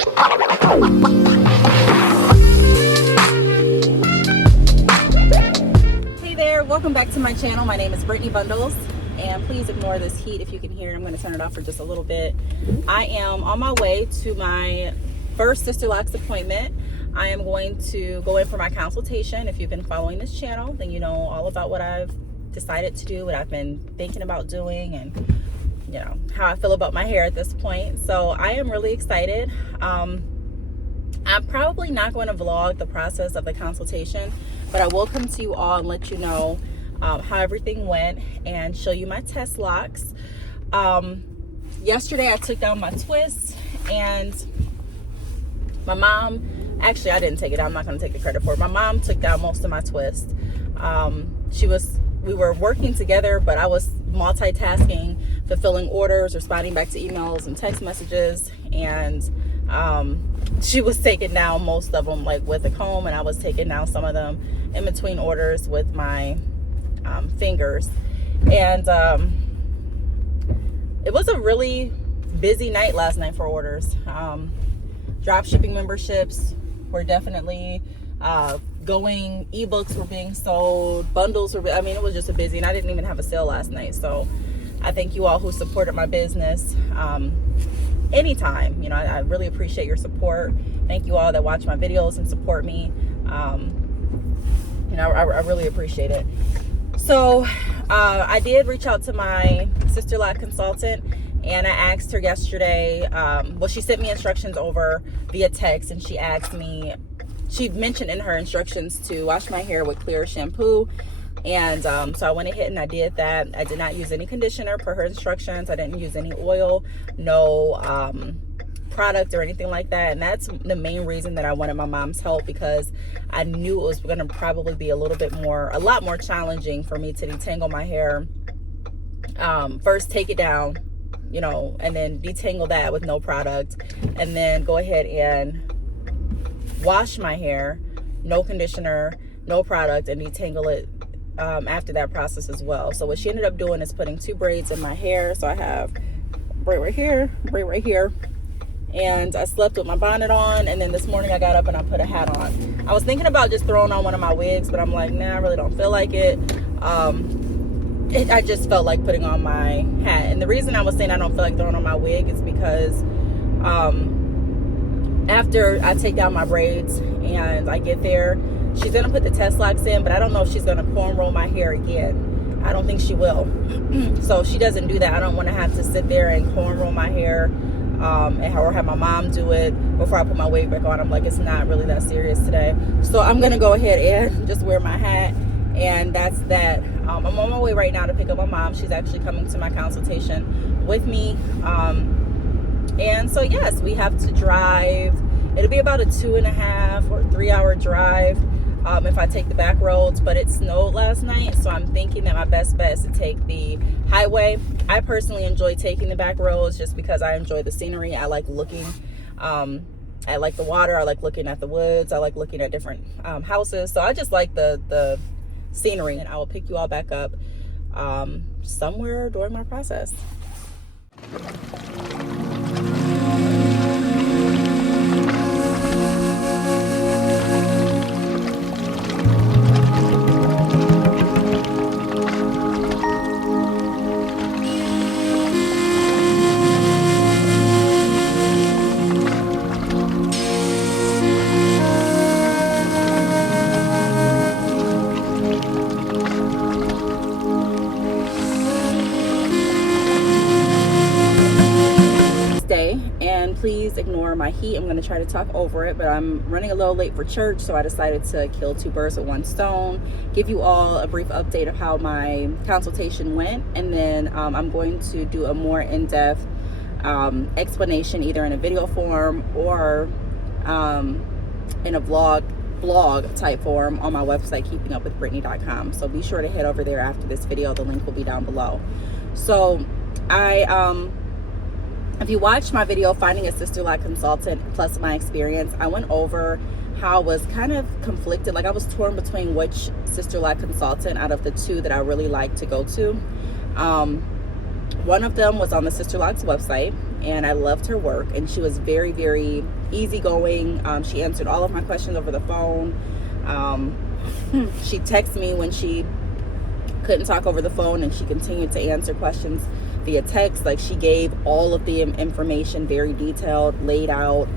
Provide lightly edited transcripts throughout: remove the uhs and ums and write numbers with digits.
Hey there, welcome back to my channel. My name is Brittney Bundles, and please ignore this heat if you can hear it. I'm going to turn it off for just a little bit. I am on my way to my first Sister Locks appointment. I am going to go in for my consultation. If you've been following this channel, then you know all about what I've decided to do, what I've been thinking about doing, and you know how I feel about my hair at this point. So I am really excited. I'm probably not going to vlog the process of the consultation, but I will come to you all and let you know how everything went and show you my test locks. Yesterday I took down my twists, and my mom, actually I didn't take it down, I'm not going to take the credit for it. My mom took down most of my twists. We were working together, but I was multitasking, fulfilling orders, responding back to emails and text messages, and she was taking down most of them like with a comb, and I was taking down some of them in between orders with my fingers. And it was a really busy night last night for orders. Drop shipping memberships were definitely going, ebooks were being sold, bundles were, I mean, it was just a busy, and I didn't even have a sale last night. So I thank you all who supported my business anytime. You know, I really appreciate your support. Thank you all that watch my videos and support me. You know, I really appreciate it. So I did reach out to my Sister Lock consultant, and I asked her yesterday, well, she sent me instructions over via text, and she asked me, she mentioned in her instructions to wash my hair with clear shampoo. And so I went ahead and I did that. I did not use any conditioner per her instructions. I didn't use any oil, no product or anything like that. And that's the main reason that I wanted my mom's help, because I knew it was going to probably be a lot more challenging for me to detangle my hair. First take it down, you know, and then detangle that with no product, and then go ahead and wash my hair, no conditioner, no product, and detangle it after that process as well. So what she ended up doing is putting 2 braids in my hair. So I have braid right here, braid right here, and I slept with my bonnet on, and then this morning I got up and I put a hat on. I was thinking about just throwing on one of my wigs, but I'm like, nah, I really don't feel like it. I just felt like putting on my hat. And the reason I was saying I don't feel like throwing on my wig is because after I take down my braids and I get there, she's gonna put the test locks in, but I don't know if she's gonna cornrow my hair again. I don't think she will. So if she doesn't do that, I don't want to have to sit there and cornrow my hair or have my mom do it before I put my wig back on. I'm like, it's not really that serious today. So I'm gonna go ahead and just wear my hat, and that's that. I'm on my way right now to pick up my mom. She's actually coming to my consultation with me. And so yes, we have to drive. It'll be about a 2.5 or 3 hour drive if I take the back roads, but it snowed last night, so I'm thinking that my best bet is to take the highway. I personally enjoy taking the back roads just because I enjoy the scenery. I like looking I like the water, I like looking at the woods, I like looking at different houses. So I just like the scenery, and I will pick you all back up somewhere during my process. And please ignore my heat. I'm going to try to talk over it, but I'm running a little late for church, so I decided to kill 2 birds with 1 stone, give you all a brief update of how my consultation went, and then I'm going to do a more in-depth explanation either in a video form or in a blog type form on my website, keepingupwithbrittney.com. So be sure to head over there after this video. The link will be down below. So if you watched my video, Finding a Sister Lock Consultant plus my experience, I went over how I was kind of conflicted. Like I was torn between which Sister Lock consultant out of the 2 that I really like to go to. One of them was on the Sister Locks website, and I loved her work. And she was very, very easygoing. She answered all of my questions over the phone. She texted me when she couldn't talk over the phone, and she continued to answer questions via text. Like, she gave all of the information, very detailed, laid out.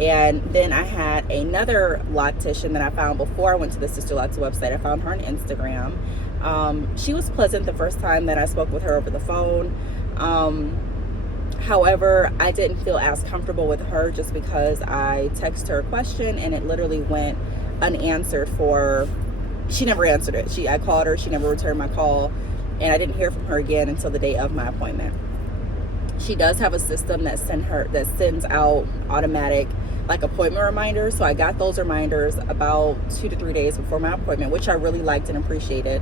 And then I had another loctician that I found before I went to the Sister Locks website. I found her on Instagram. She was pleasant the first time that I spoke with her over the phone. However, I didn't feel as comfortable with her just because I texted her a question and it literally went unanswered she never answered it. I called her, she never returned my call, and I didn't hear from her again until the day of my appointment. She does have a system that sends out automatic appointment reminders. So I got those reminders about 2 to 3 days before my appointment, which I really liked and appreciated.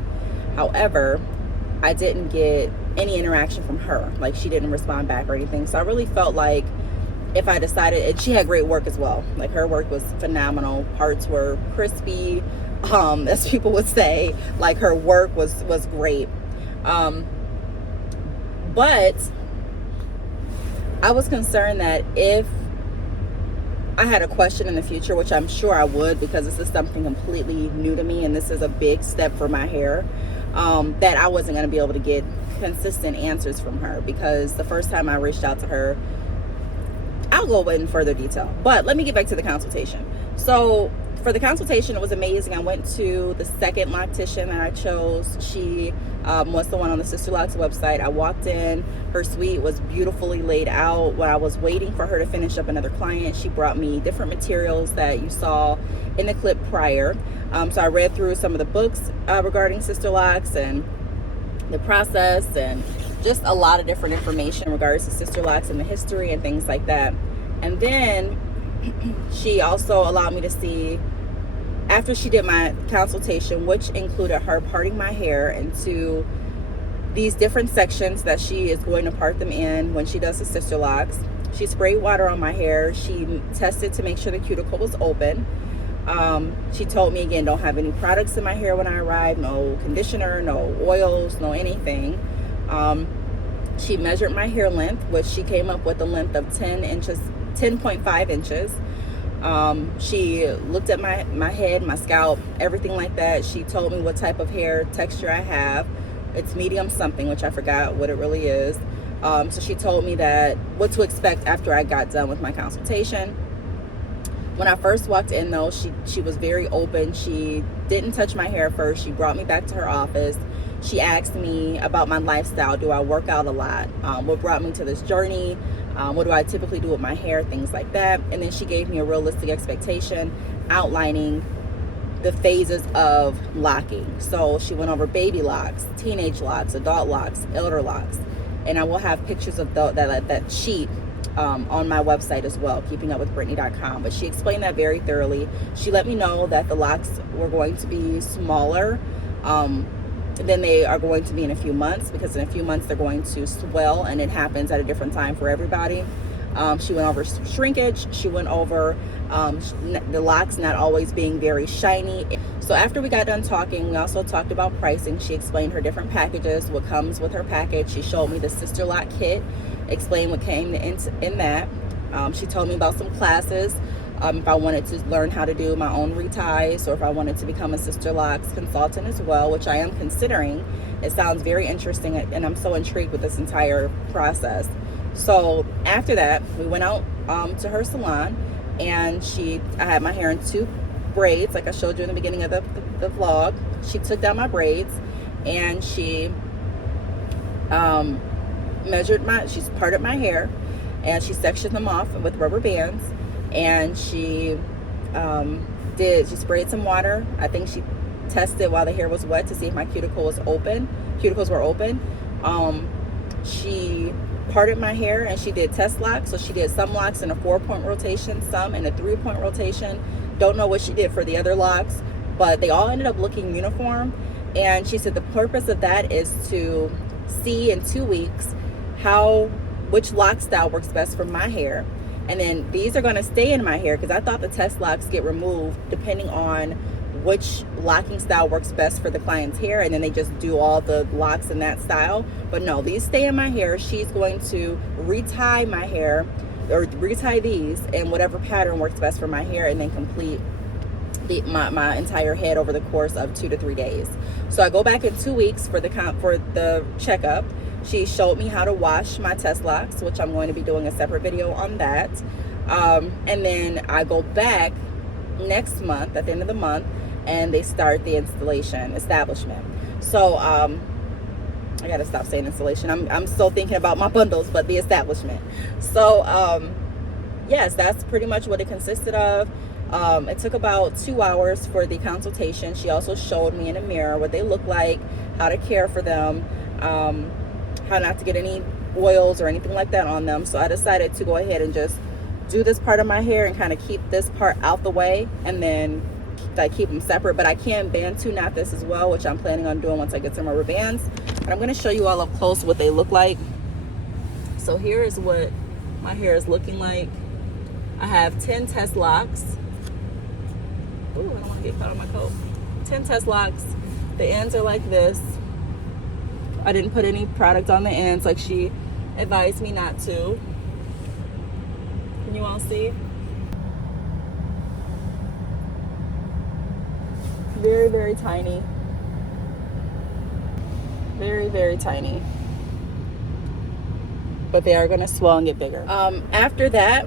However, I didn't get any interaction from her. She didn't respond back or anything. So I really felt like if I decided, and she had great work as well. Her work was phenomenal. Parts were crispy, as people would say. Her work was great. But I was concerned that if I had a question in the future, which I'm sure I would, because this is something completely new to me and this is a big step for my hair, that I wasn't going to be able to get consistent answers from her, because the first time I reached out to her, I'll go in further detail. But let me get back to the consultation. So for the consultation, it was amazing. I went to the second loctician that I chose. She was the one on the Sister Locks website. I walked in. Her suite was beautifully laid out. When I was waiting for her to finish up another client, she brought me different materials that you saw in the clip prior. So I read through some of the books regarding Sister Locks and the process, and just a lot of different information in regards to Sister Locks and the history and things like that. And then she also allowed me to see, after she did my consultation, which included her parting my hair into these different sections that she is going to part them in when she does the Sister Locks. She sprayed water on my hair. She tested to make sure the cuticle was open. She told me, again, don't have any products in my hair when I arrive, no conditioner, no oils, no anything. She measured my hair length, which she came up with a length of 10.5 inches. She looked at my head, my scalp, everything like that. She told me what type of hair texture I have. It's medium something, which I forgot what it really is. So she told me what to expect after I got done with my consultation. When I first walked in, though, she was very open. She didn't touch my hair first. She brought me back to her office. She asked me about my lifestyle. Do I work out a lot? What brought me to this journey? What do I typically do with my hair? Things like that. And then she gave me a realistic expectation outlining the phases of locking. So she went over baby locks, teenage locks, adult locks, elder locks. And I will have pictures of that sheet on my website as well, keepingupwithbrittney.com. But she explained that very thoroughly. She let me know that the locks were going to be smaller than they are going to be in a few months, because in a few months they're going to swell, and it happens at a different time for everybody. She went over shrinkage. She went over the locks not always being very shiny. So after we got done talking, we also talked about pricing. She explained her different packages, what comes with her package. She showed me the Sister Lock kit, explained what came in that. She told me about some classes, if I wanted to learn how to do my own reties, or if I wanted to become a Sister Locks consultant as well, which I am considering. It sounds very interesting, and I'm so intrigued with this entire process. So after that, we went out to her salon, and I had my hair in 2 braids, like I showed you in the beginning of the vlog. She took down my braids, and she she parted my hair, and she sectioned them off with rubber bands, and she sprayed some water. I think she tested while the hair was wet to see if my cuticles were open. She parted my hair, and she did test locks. So she did some locks in a 4-point rotation, some in a 3-point rotation. Don't know what she did for the other locks, but they all ended up looking uniform. And she said the purpose of that is to see in 2 weeks which lock style works best for my hair. And then these are going to stay in my hair, because I thought the test locks get removed depending on which locking style works best for the client's hair, and then they just do all the locks in that style. But no, these stay in my hair. She's going to retie my hair, or retie these in whatever pattern works best for my hair, and then complete my entire head over the course of 2 to 3 days. So I go back in 2 weeks for the checkup. She showed me how to wash my test locks, which I'm going to be doing a separate video on that. And then I go back next month, at the end of the month, and they start the establishment. So I gotta stop saying installation. I'm still thinking about my bundles, but the establishment. So yes, that's pretty much what it consisted of. It took about 2 hours for the consultation. She also showed me in a mirror what they look like, how to care for them, how not to get any oils or anything like that on them. So I decided to go ahead and just do this part of my hair and kind of keep this part out the way, and then like keep them separate. But I can Bantu knot this as well, which I'm planning on doing once I get some rubber bands. But I'm going to show you all up close what they look like. So here is what my hair is looking like. I have 10 test locks. Ooh, I don't want to get caught on my coat. 10 test locks. The ends are like this. I didn't put any product on the ends like she advised me not to. Can you all see? Very, very tiny. Very, very tiny. But they are gonna swell and get bigger. After that,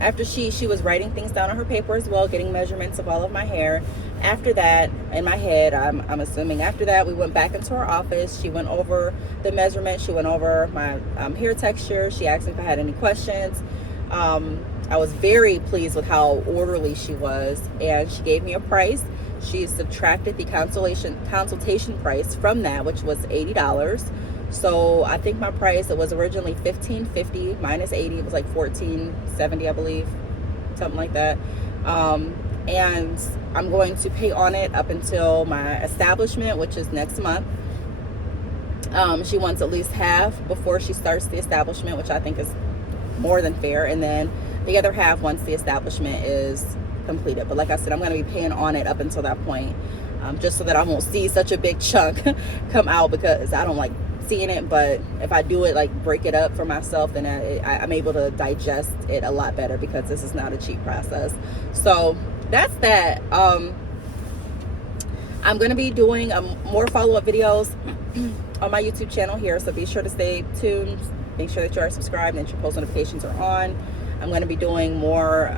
after she was writing things down on her paper as well, getting measurements of all of my hair. After that, in my head, I'm assuming after that, we went back into her office. She went over the measurements. She went over my hair texture. She asked me if I had any questions. I was very pleased with how orderly she was, and she gave me a price. She subtracted the consultation price from that, which was $80. So I think my price, it was originally $15.50 minus 80. It was like $14.70, I believe, something like that. And I'm going to pay on it up until my establishment, which is next month. She wants at least half before she starts the establishment, which I think is more than fair, and then the other half once the establishment is completed. But like I said, I'm going to be paying on it up until that point, just so that I won't see such a big chunk come out, because I don't like seeing it. But if I do it, like break it up for myself, then I'm able to digest it a lot better, because this is not a cheap process. So that's that. I'm going to be doing more follow-up videos on my YouTube channel here, so be sure to stay tuned. Make sure that you are subscribed and that your post notifications are on. I'm going to be doing more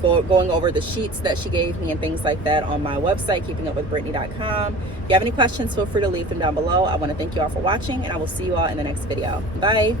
going over the sheets that she gave me and things like that on my website, keepingupwithbrittney.com. If you have any questions, feel free to leave them down below. I want to thank you all for watching, and I will see you all in the next video. Bye.